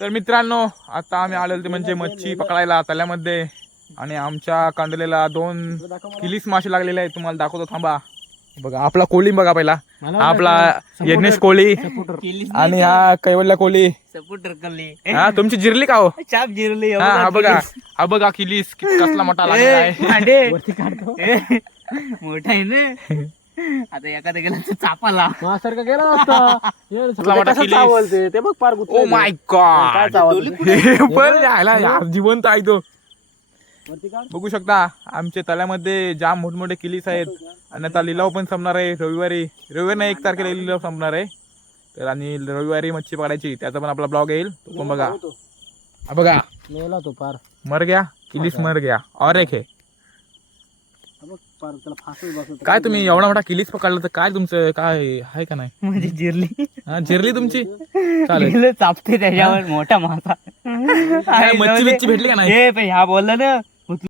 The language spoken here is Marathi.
तर मित्रांनो आता आम्ही आलेलो ते म्हणजे मच्छी पकडायला तल्यामध्ये आणि आमच्या कांडलेला 2 किलीस मासे लागलेले आहेत. तुम्हाला दाखवतो थांबा. बघा आपला कोळी बघा पहिला, हा आपला यज्ञेश कोळी आणि हा कैवल्य कोळी. सपोर्टर कल्ली हा तुमची जिरली का हो? चाप जिरली. हा बघा, हा बघा किलीस कसला मोठा लागलेला आहे. मोठा आहे ना. आता एखादा गेला तर चापाला मासारखा गेला असता. कसला मोठा किलीस. ते बघ पार ओ माय गॉड, जिवंत आहे तो. बघू शकता आमच्या तळ्यामध्ये जाम मोठमोठे किलीस आहेत आणि आता लिलाव पण संपणार आहे रविवारी नाही 1 तारखेला लिलाव संपणार आहे. तर आणि रविवारी मच्छी पकडायची त्याचा पण आपला ब्लॉग येईल, तो पण बघा. हा बघा मेला तो पार मर गया किलीस, मर गया. और एक है पार त्याला फासच बसत. काय तुम्ही एवढा मोठा किलीस पकडला तर काय तुमचं काय आहे का नाही? म्हणजे जिरली हा जिरली तुमची. चालेल. गेलं चापते त्याच्यावर मोठा मासा. काय मच्छी बिच्छी भेटली का नाही? हे ह्या बोलला ना